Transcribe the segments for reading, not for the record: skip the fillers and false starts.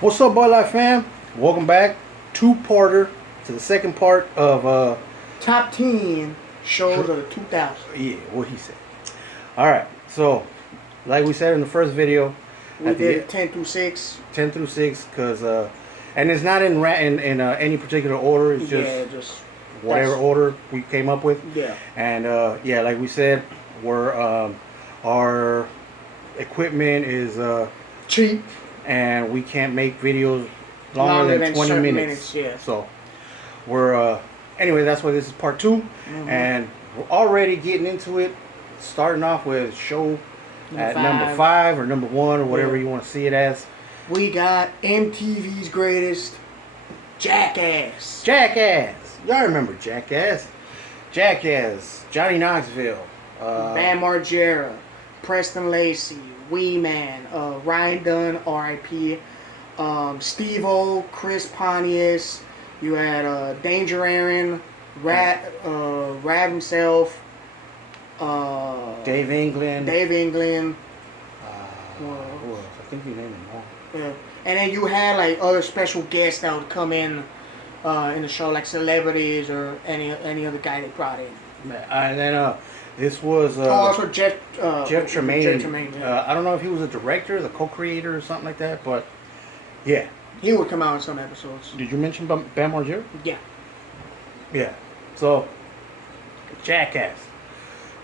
What's up, Boy Life fam? Welcome back. Two-parter to the second part of Top 10 shows of the 2000s. yeah, what he said. Alright, so like we said in the first video, We did it 10 through 6. 10 through 6, because and it's not in any particular order, it's just whatever order we came up with. Yeah. And yeah, like we said, we're our equipment is cheap, and we can't make videos longer than 20 minutes. Yeah. So we're anyway, that's why this is part 2. And we're already getting into it, starting off with show at number 5 or number 1 or whatever you want to see it as. We got MTV's greatest, Jackass. Y'all remember Jackass? Johnny Knoxville, Bam Margera, Preston Lacey, Wee Man, Ryan Dunn, R.I.P., Steve-O, Chris Pontius. You had Danger Aaron, Rab himself, Dave England. Who else? I think you named them all. Yeah. And then you had like other special guests that would come in the show, like celebrities or any other guy they brought in. And then this was also Jeff Tremaine. Jeff Tremaine, yeah. I don't know if he was a director, the co-creator, or something like that, but yeah, he would come out in some episodes. Did you mention Bam Margera? Yeah. Yeah. So Jackass.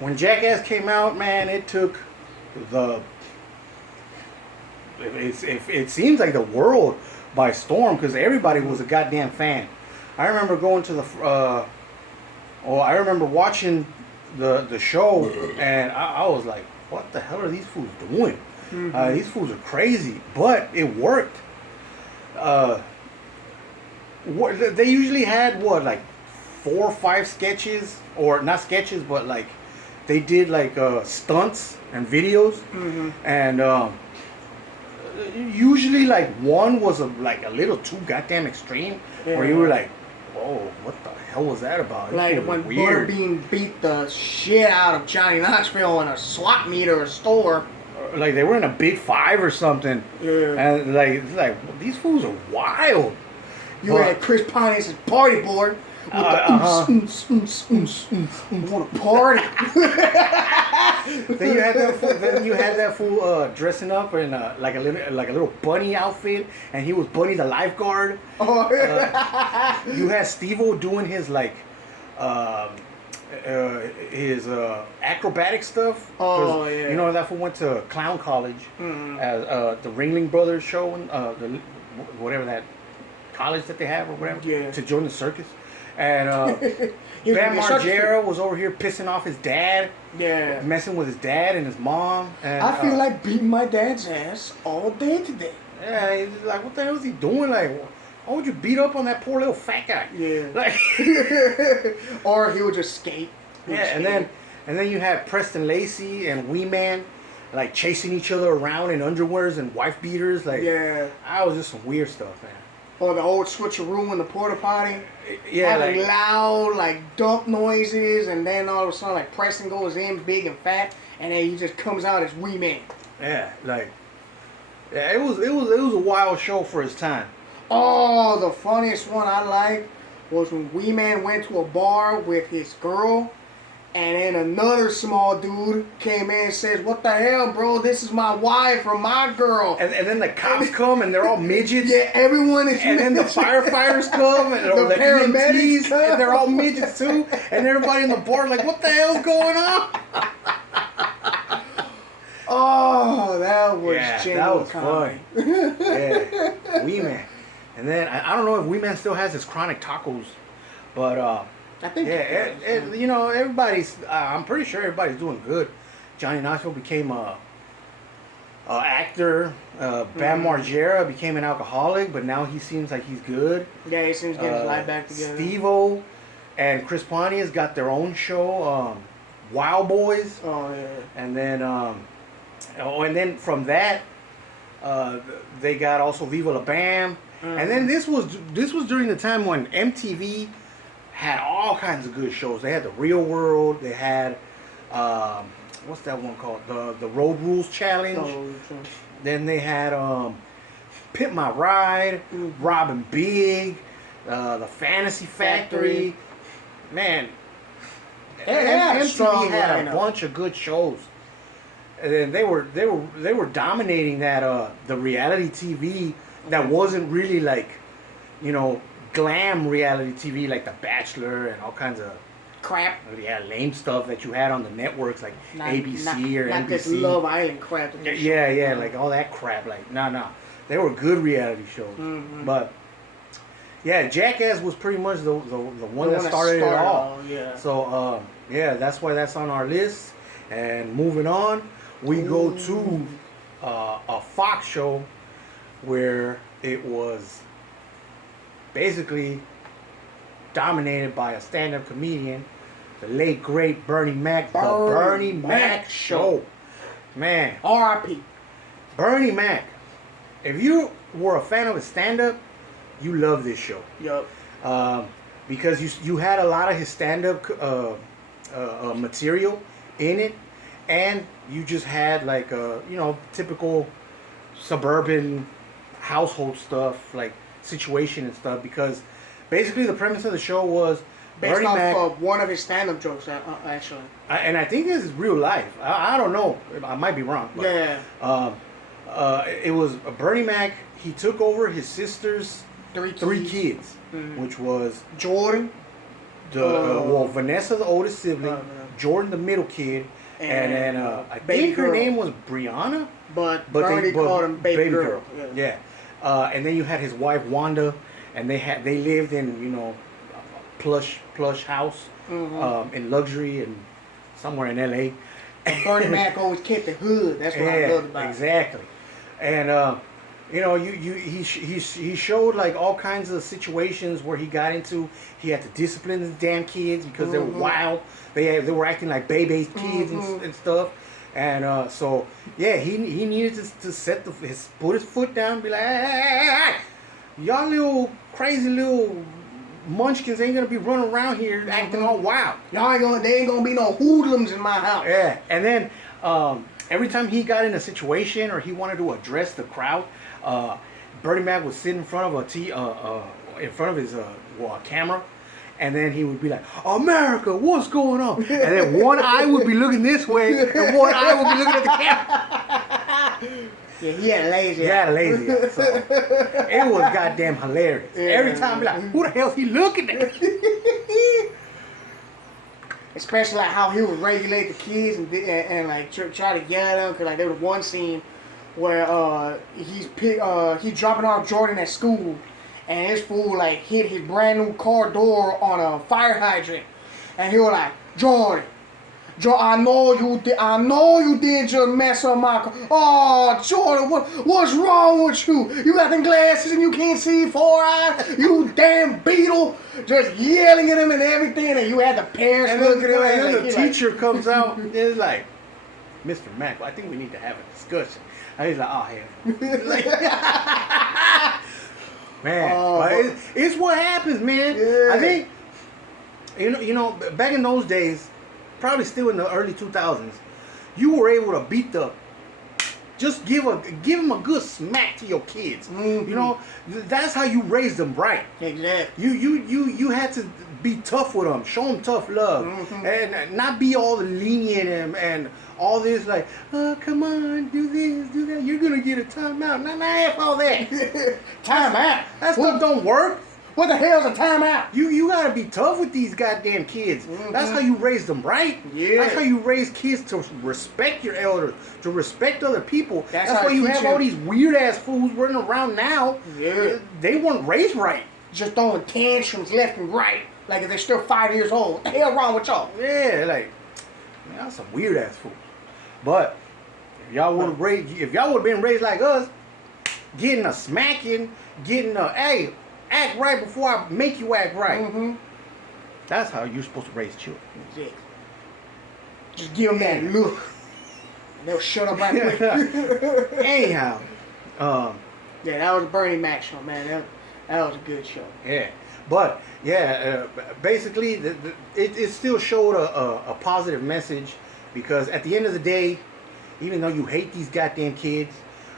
When Jackass came out, man, it took the it seems like the world by storm, because everybody was a goddamn fan. I remember going to the I remember watching the show, and I was like, what the hell are these fools doing? These fools are crazy, but it worked. They usually had like 4 or 5 sketches, or not sketches, but like they did like stunts and videos, and usually like one was a little too goddamn extreme, where you were like, whoa, what the hell was that about? Like when Butterbean beat the shit out of Johnny Knoxville in a swap meet or a store. Like they were in a big 5 or something. Yeah. And like these fools are wild. You had Chris Pontius' party board with want to party. Then you had that fool dressing up in like a little bunny outfit, and he was Bunny the lifeguard. Oh, yeah. You had Steve-O doing his his acrobatic stuff. Oh, yeah. You know, that fool went to clown college as the Ringling Brothers show, whatever that college that they have or whatever, to join the circus. And Bam Margera was over here pissing off his dad. Yeah. Messing with his dad and his mom. And, I feel like beating my dad's ass all day today. Yeah, he's like, what the hell is he doing? Like, why would you beat up on that poor little fat guy? Yeah. Like, or he would just skate. And then you had Preston Lacey and Wee Man like chasing each other around in underwears and wife beaters. Like, yeah. That was just some weird stuff, man. Or the old switcheroo in the porta potty. Yeah, having loud dump noises, and then all of a sudden Preston goes in big and fat, and then he just comes out as Wee Man. Yeah, it was a wild show for his time. Oh, the funniest one I liked was when Wee Man went to a bar with his girl, and then another small dude came in and says, "What the hell, bro? This is my wife or my girl." And then the cops come and they're all midgets. Yeah, everyone is. And then the firefighters come and the paramedics EMTs, and they're all midgets too. And everybody in the bar like, "What the hell's going on?" Oh, that was fun. Yeah, Wee Man. And then I don't know if Wee Man still has his chronic tacos, but I think you know, everybody's. I'm pretty sure everybody's doing good. Johnny Knoxville became a actor. Bam Margera became an alcoholic, but now he seems like he's good. Yeah, he seems to get his life back together. Steve-O and Chris Pontius got their own show, Wild Boys. Oh yeah. And then from that, they got also Viva La Bam. And then this was during the time when MTV had all kinds of good shows. They had The Real World. They had what's that one called? The Road Rules Challenge. Then they had Pimp My Ride, Robbing Big, the Fantasy Factory. Man, had a MTV strong had a lineup. bunch of good shows. And then they were dominating that the reality TV that wasn't really like, you know, glam reality TV like The Bachelor and all kinds of Crap. lame stuff that you had on the networks like ABC or not NBC. this Love Island crap. that they Yeah, show. like all that crap. Like, no, they were good reality shows. But yeah, Jackass was pretty much the one that started it all. Yeah. So yeah, that's why that's on our list. And moving on, we go to a Fox show where it was basically dominated by a stand-up comedian, the late great Bernie Mac, the Bernie Mac Show. Man, R.I.P. Bernie Mac. If you were a fan of his stand-up, you love this show. Yup. Because you had a lot of his stand-up material in it, and you just had like you know, typical suburban household stuff, like situation and stuff. Because basically the premise of the show was Based Bernie off Mac, of one of his stand-up jokes, actually. and I think this is real life. I don't know, I might be wrong. But, Yeah. it was Bernie Mac. He took over his sister's three kids, which was Jordan. Vanessa, the oldest sibling, Jordan, the middle kid, and then I baby think her girl. name was Brianna, But Bernie called him baby girl. Yeah. And then you had his wife Wanda, and they lived in, you know, a plush house in luxury and somewhere in LA. Bernie Mac always kept the hood. That's what I loved about it. Exactly. And you know, he showed like all kinds of situations where he got into. He had to discipline his damn kids because they were wild. They were acting like baby's kids and stuff. And so yeah, he needed to set put his foot down and be like, hey, y'all little crazy little munchkins ain't gonna be running around here acting all wild. They ain't gonna be no hoodlums in my house. Yeah, and then every time he got in a situation or he wanted to address the crowd, Bernie Mac would sit in front of his camera, and then he would be like, "America, what's going on?" And then one eye would be looking this way, and one eye would be looking at the camera. Yeah, he had a lazy He had a lazy eye, so it was goddamn hilarious. Yeah. Every time, I'd be like, "Who the hell's he looking at?" Especially like how he would regulate the kids and like try to yell at them. Cause like there was one scene where he's dropping off Jordan at school, and this fool like hit his brand new car door on a fire hydrant, and he was like, Jordan, I know you did just mess up my car. Oh, Jordan, what's wrong with you? You got them glasses and you can't see 4 eyes? You damn beetle! Just yelling at him and everything, and you had the parents And looking at then him. the teacher comes out and is like, "Mr. Mack, I think we need to have a discussion." And he's like, "Oh, hell." Like, man, but it's what happens, man. Yeah. I think, you know, back in those days, probably still in the early 2000s, you were able to just give them a good smack to your kids. You know, that's how you raised them right. Exactly. You had to be tough with them, show them tough love, and not be all lenient and all this like, oh, come on, do this, do that. You're gonna get a timeout. Not F all that. Timeout. That stuff don't work. What the hell's a timeout? You gotta be tough with these goddamn kids. That's how you raise them right. Yeah. That's how you raise kids to respect your elders, to respect other people. That's how why you teach have you- all these weird ass fools running around now. Yeah. They weren't raised right. Just throwing tantrums left and right. Like if they're still 5 years old. What the hell wrong with y'all? Yeah, like, man, that's some weird ass fools. But if y'all would have been raised like us, getting a smacking, getting a hey, act right before I make you act right. That's how you're supposed to raise children. Exactly. Just give them that look. And they'll shut up right quick. Anyhow, Yeah, that was a Bernie Mac show, man. That was a good show. yeah, but yeah, basically, it still showed a positive message, because at the end of the day, even though you hate these goddamn kids,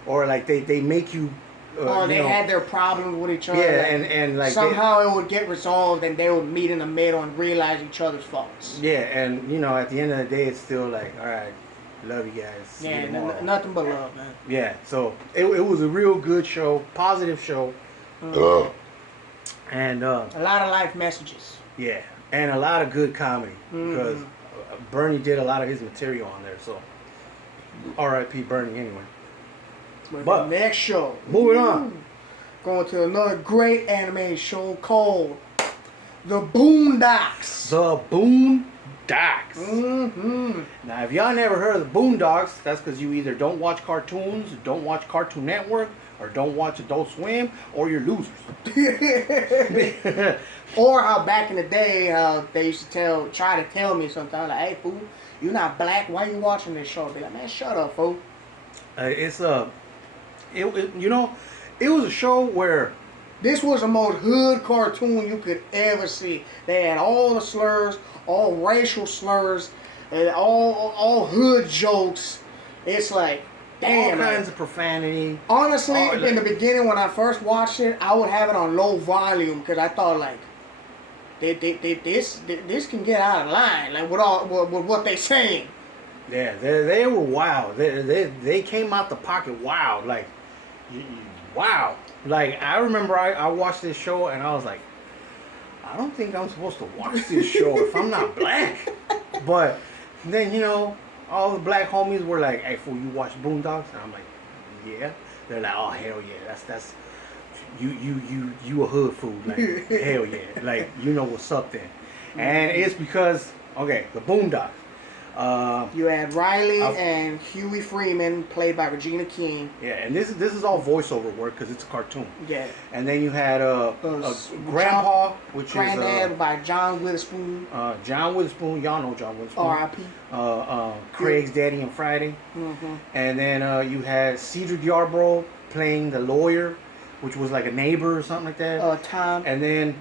or like they make you or they you know, had their problems with each other. yeah, like, and like somehow it would get resolved, and they would meet in the middle and realize each other's faults. yeah, and you know, at the end of the day, it's still like, all right, love you guys. See Yeah, you tomorrow. nothing but love, man. Yeah, so it was a real good show, positive show, and A lot of life messages. yeah, and a lot of good comedy because Bernie did a lot of his material on there. So, R.I.P. Bernie anyway. But the next show, moving on. Going to another great anime show called The Boondocks. The Boondocks. Mm-hmm. Now, if y'all never heard of the Boondocks, that's because you either don't watch cartoons, don't watch Cartoon Network, or don't watch Adult Swim, or you're losers. Or how back in the day, they used to try to tell me sometimes, like, hey, fool, you're not black, why you watching this show? I'd be like, man, shut up, fool. You know, it was a show where This was the most hood cartoon you could ever see. They had all the slurs, all racial slurs, and all hood jokes. It's like, damn. all kinds of profanity. Honestly, Oh, in the beginning when I first watched it, I would have it on low volume because I thought like, this can get out of line. Like with what they saying. Yeah, they were wild. They came out the pocket wild. Like, wow. Like, I remember I watched this show and I was like, I don't think I'm supposed to watch this show if I'm not black. But then, you know, all the black homies were like, hey, fool, you watch Boondocks? And I'm like, yeah. They're like, oh, hell yeah. That's you a hood fool. Like, hell yeah. Like, you know what's up then. And it's because, okay, the Boondocks. You had Riley and Huey Freeman, played by Regina King. Yeah, and this is all voiceover work because it's a cartoon. Yeah. And then you had a Grandpa, which Granddad is by John Witherspoon. John Witherspoon. Y'all know John Witherspoon. R.I.P. Craig's Daddy and Friday. Mm-hmm. And then you had Cedric Yarbrough playing the lawyer, which was like a neighbor or something like that. Tom. And then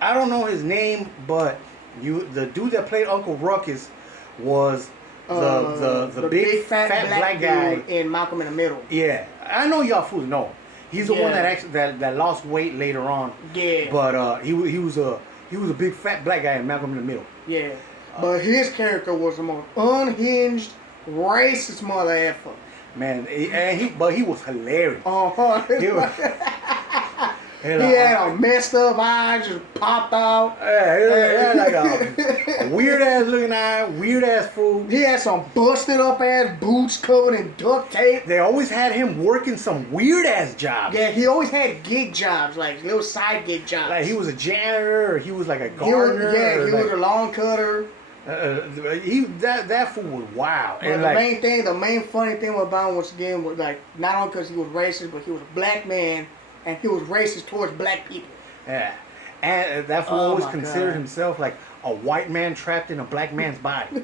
I don't know his name, but the dude that played Uncle Ruckus was the big fat black guy in Malcolm in the Middle. Yeah, I know y'all fools know. He's the one that lost weight later on. Yeah. But he was a big fat black guy in Malcolm in the Middle. Yeah. But his character was the most unhinged, racist mother effer. Man, but he was hilarious. He had a messed up eye, just popped out. Yeah, he had like a weird ass looking eye, weird ass fool. He had some busted up ass boots covered in duct tape. They always had him working some weird ass jobs. Yeah, he always had gig jobs, like little side gig jobs. Like he was a janitor, or he was like a gardener. He was a lawn cutter. That fool was wild. But and the main funny thing about him once again was like not only because he was racist, but he was a black man. And he was racist towards black people. Yeah. And that fool always considered himself like a white man trapped in a black man's body.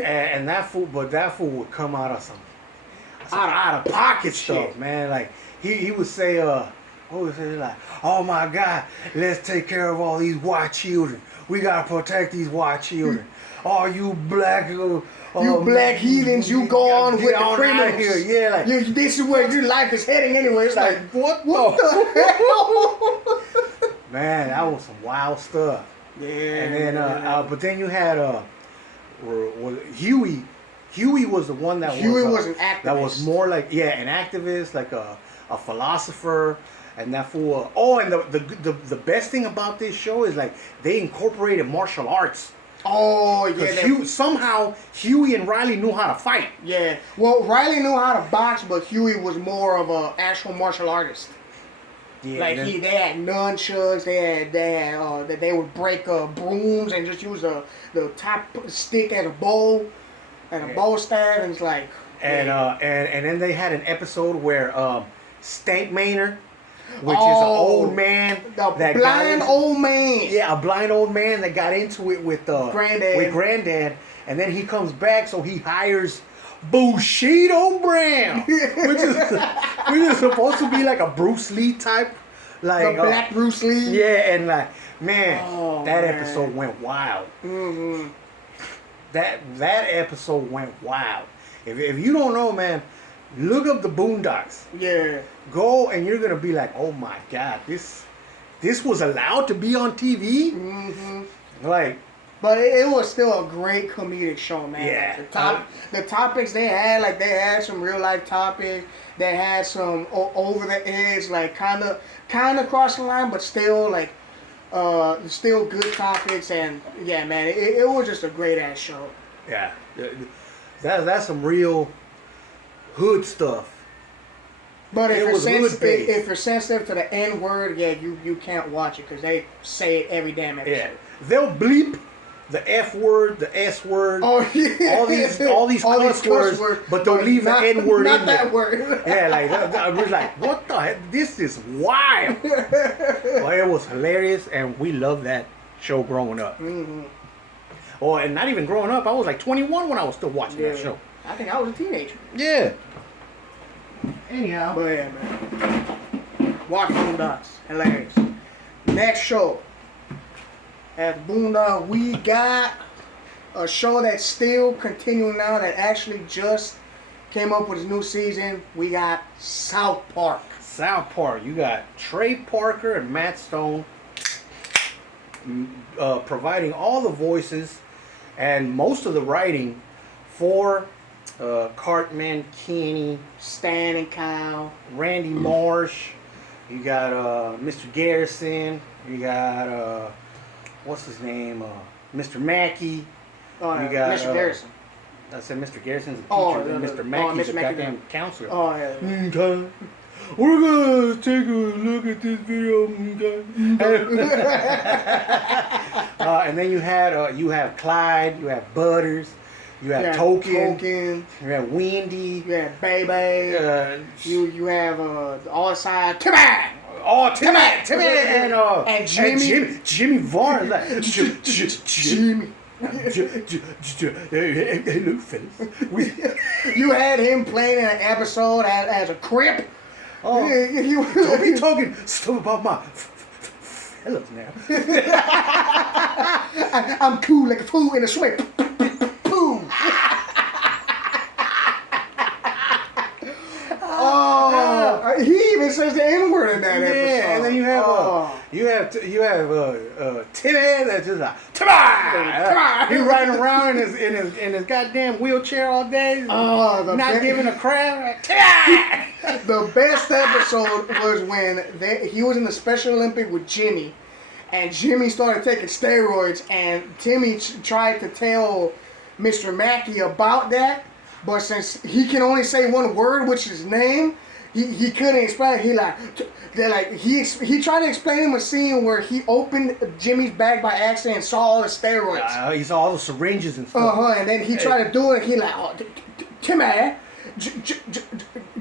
and that fool would come out of some out of pocket stuff, man. Like he would say, what would he say? Like, oh my God, let's take care of all these white children. We gotta protect these white children. Oh, you black. You black heathens, you go on with the criminals. Here. Yeah, like this is where your life is heading anyway. It's like what the hell? Man, that was some wild stuff. Yeah. And then, but then you had Huey. Huey was the one that was an activist. That was more like an activist, like a philosopher. And that fool. Oh, and the best thing about this show is like they incorporated martial arts. Oh, yeah. Somehow Huey and Riley knew how to fight. Yeah. Well, Riley knew how to box, but Huey was more of an actual martial artist. Yeah, like they had nunchucks. They would break brooms and just use the top stick as a bow, and a bow staff, and it's like. And then they had an episode where Stank Maynard, which is an old man. Old man. Yeah, a blind old man that got into it with Granddad. And then he comes back, so he hires Bushido Brown, which is supposed to be like a Bruce Lee type. Like the Black Bruce Lee. Yeah, and like, that episode went wild. Mm-hmm. That episode went wild. If you don't know, man, Look up the Boondocks. Yeah. Go and you're gonna be like, oh my god, this was allowed to be on TV. Like, but it was still a great comedic show, man. Yeah. The topics they had, like they had some real life topics. They had some over the edge, like kind of cross the line, but still like still good topics. And yeah, man, it was just a great ass show. yeah, that's some real hood stuff. But if It you're, was hood-based. if you're sensitive to the N word, yeah, you can't watch it because they say it every damn episode. Yeah, they'll bleep the F word, the S word, Oh yeah. all these cuss words, but they'll leave the N word not in that there. word. Yeah, like I was like, what the heck? This is wild. Well, it was hilarious, and we loved that show growing up. Oh, and not even growing up. I was like 21 when I was still watching that show. I think I was a teenager. Yeah. Anyhow. But yeah, man. Watch Boondocks. Hilarious. Next show. At Boondock, we got a show that's still continuing now that actually just came up with a new season. We got South Park. South Park. You got Trey Parker and Matt Stone providing all the voices and most of the writing for Cartman, Kenny, Stan and Kyle. Randy Marsh. You got Mr. Garrison. You got what's his name? Mr. Mackey. Oh, You got Mr. Garrison. I said Mr. Garson's a teacher. Oh, and no, Mr. no. Mackey's Mr. a Mackey, goddamn counselor. Oh, yeah. Okay. We're gonna take a look at this video. And then you have Clyde, you have Butters, you have Token, you have Wendy, you have Baby, you have all side Timmy. Oh, Timmy, and Jimmy Varn. Like, Jimmy. Hey, look, fellas. You had him playing in an episode as a Crip. Oh, don't be talking stuff about my fellas now. I'm cool like a fool in a sweat. Boom. He even says the N-word in that episode. Yeah, and then you have Timmy that's just like Timmy. He's riding around in his goddamn wheelchair all day, not giving a crap. Timmy. The best episode was when he was in the Special Olympic with Jimmy, and Jimmy started taking steroids, and Timmy tried to tell Mr. Mackey about that, but since he can only say one word, which is name, he couldn't explain. He tried to explain him a scene where he opened Jimmy's bag by accident and saw all the steroids. He saw all the syringes and stuff. And then he tried to do it. He like, Timmy.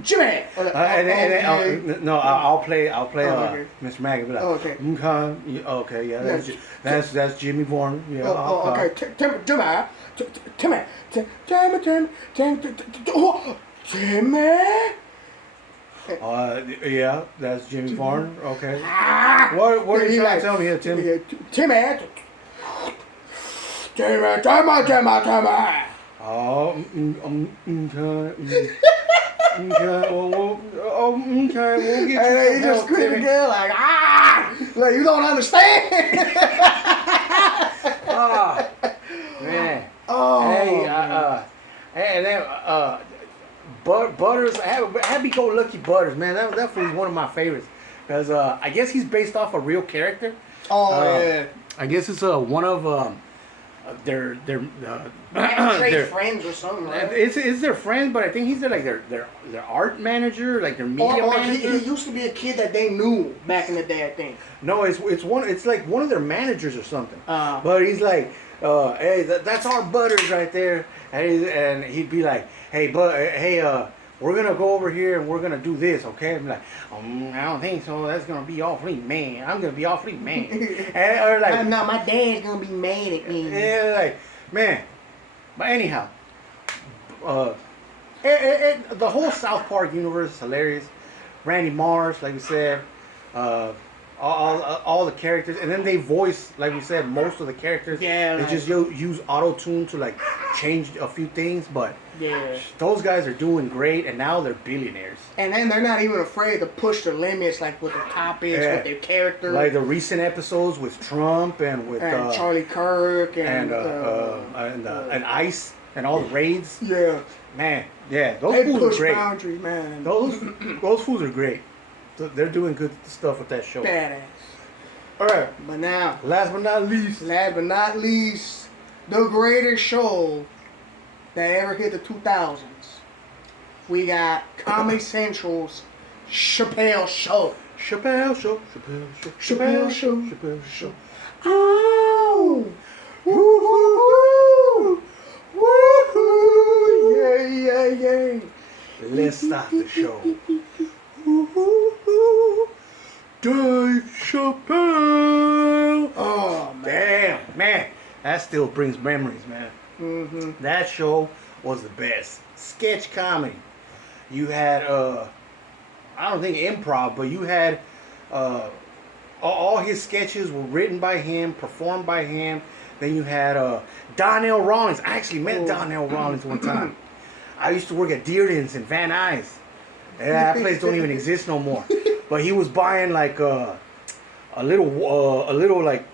Jimmy. I'll play okay. Mr. Mackey. Be like, okay. Okay, yeah, that's Jimmy Vaughan. Yeah. Okay. Timmy. Yeah, that's Jimmy Vaughan. Okay. What are you trying to tell me here, Tim? Timmy. Oh, okay, we'll get you. And then he just screamed again like, like you don't understand. Oh, man. Oh. Hey, and then Butters, Happy-Go-Lucky Butters, man. That fool's one of my favorites because I guess he's based off a real character. Oh yeah. I guess it's one of their friends or something, right? It's their friends, but I think he's their art manager, like their media manager. He used to be a kid that they knew back in the day, I think. No, it's like one of their managers or something. Uh-huh. But he's like, hey, that's our Butters right there, and he'd be like, hey, we're gonna go over here and we're gonna do this, okay? I'm like, I don't think so. That's gonna be awfully man. I'm gonna be awfully man. Or like, no, my dad's gonna be mad at me. Yeah, like, man. But anyhow, the whole South Park universe is hilarious. Randy Marsh, like we said, all the characters, and then they voice, like we said, most of the characters. Yeah, They like- just use auto tune to like change a few things, but Yeah. those guys are doing great, and now they're billionaires. And then they're not even afraid to push the limits, like with the topics, Yeah. with their characters. Like the recent episodes with Trump and with and Charlie Kirk and and Ice and all the raids. yeah, Man, yeah, those they fools push are great. boundaries, man. Those fools are great. They're doing good stuff with that show. Badass. All right, But now, last but not least, the greatest show that ever hit the 2000s. We got Comedy Central's Chappelle Show. Chappelle Show. Chappelle Show. Chappelle Show. Ow! Woo-hoo-hoo! Woo-hoo! Yay, yay, yay! Let's start the show. Dave Chappelle. Oh, man. Damn, man, that still brings memories, man. Mm-hmm. That show was the best. Sketch comedy. You had I don't think improv, but you had all his sketches were written by him, performed by him. Then you had Donnell Rawlings. I actually met Donnell Rawlings one time. I used to work at Dearden's in Van Nuys. That place don't even exist no more. But he was buying like a little like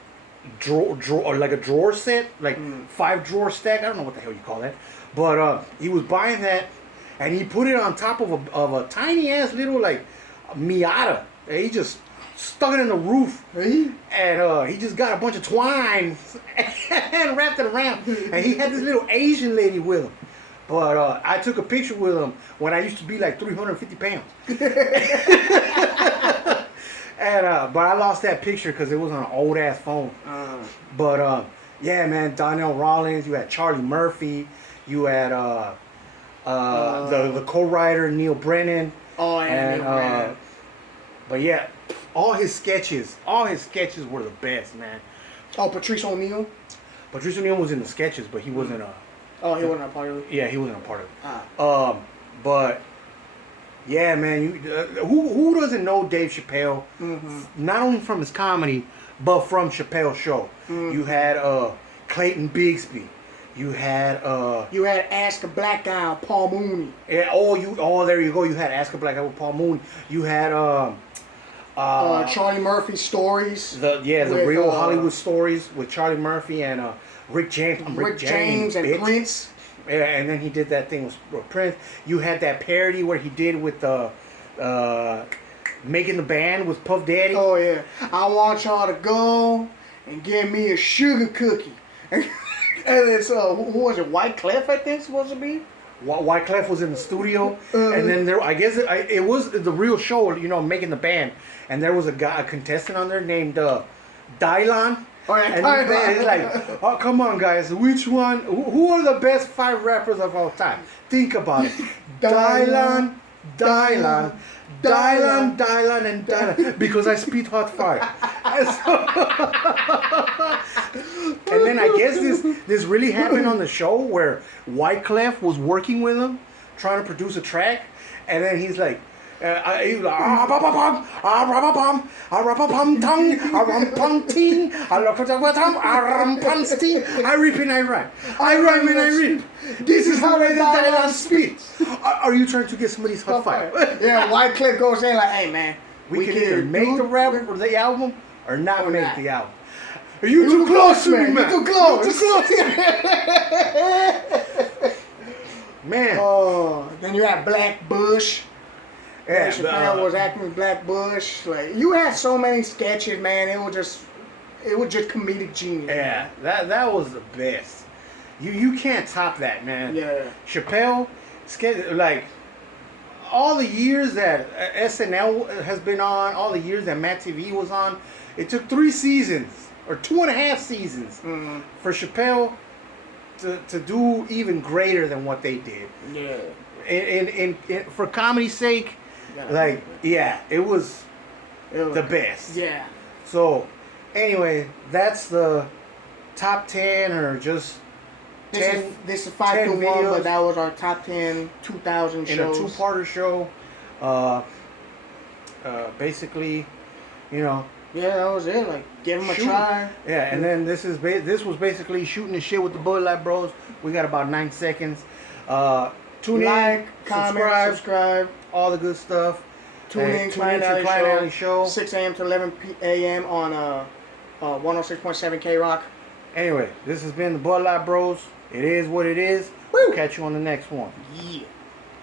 drawer like a drawer set, like 5 drawer stack. I don't know what the hell you call that. But he was buying that, and he put it on top of a tiny ass little like Miata. And he just stuck it in the roof, and he just got a bunch of twine and wrapped it around. And he had this little Asian lady with him. But I took a picture with him when I used to be like 350 pounds. And but I lost that picture because it was on an old ass phone. But yeah, man, Donnell Rawlings. You had Charlie Murphy. You had the co-writer Neil Brennan. Oh, yeah, And Neil Brennan. but yeah, all his sketches were the best, man. Oh, Patrice O'Neal? Patrice O'Neal was in the sketches, but he wasn't Oh, he wasn't a part of it? yeah, he wasn't a part of it. Ah. But yeah, man, who doesn't know Dave Chappelle? Mm-hmm. Not only from his comedy, but from Chappelle's show. Mm-hmm. You had Clayton Bigsby. You had You had Ask a Black Guy, Paul Mooney. there you go. You had Ask a Black Guy with Paul Mooney. You had Charlie Murphy stories. the with, real Hollywood stories with Charlie Murphy and Rick James. Rick James and bitch. Prince. Yeah, and then he did that thing with Prince. You had that parody where he did with Making the Band with Puff Daddy. Oh, yeah. I want y'all to go and give me a sugar cookie. And it's, who was it? White Clef, I think, supposed to be? Wyclef was in the studio, and then I guess it was the real show, Making the Band, and there was a contestant on there named Dylan. Oh, yeah, And Dylan. it's like, oh, come on, guys, which one? Who are the best 5 rappers of all time? Think about it. Dylan, and Dylan, because I spit hot fire. And then I guess this really happened on the show where Wyclef was working with him, trying to produce a track, and then he's like, he was like, I rip and I rhyme. I rhyme and I rip. This is how I Dylan spit. Are you trying to get somebody's hot fire? Yeah, White Cliff goes in like, hey, man. We can either make the rap or the album or not Or make not. the album. Are you too close to me, man? You too close. You too close. Man. Oh, then you had Black Bush. Yeah, Chappelle was acting with Black Bush. Like, you had so many sketches, man. It was just comedic genius. Yeah, that was the best. You can't top that, man. Yeah. Chappelle, like all the years that SNL has been on, all the years that Matt TV was on, it took 3 seasons or 2.5 seasons for Chappelle to do even greater than what they did. Yeah. And for comedy's sake, like, yeah, it was the best. Yeah. So, anyway, that's the top 10 or just 10. This is 5 to 1, videos. but that was our top 10 2000 shows. In a 2-parter show. Basically, Yeah, that was it. Like, give him a Shootin'. try. Yeah, and then this was basically shooting the shit with the Bud Light Bros. We got about 9 seconds. Tune Like, in, comment, subscribe. all the good stuff. Tune in, Tune Client into Alley Client Alley Show. 6 a.m. to 11 a.m. on 106.7 K Rock. Anyway, this has been the Bud Light Bros. It is what it is. Woo! We'll catch you on the next one. Yeah.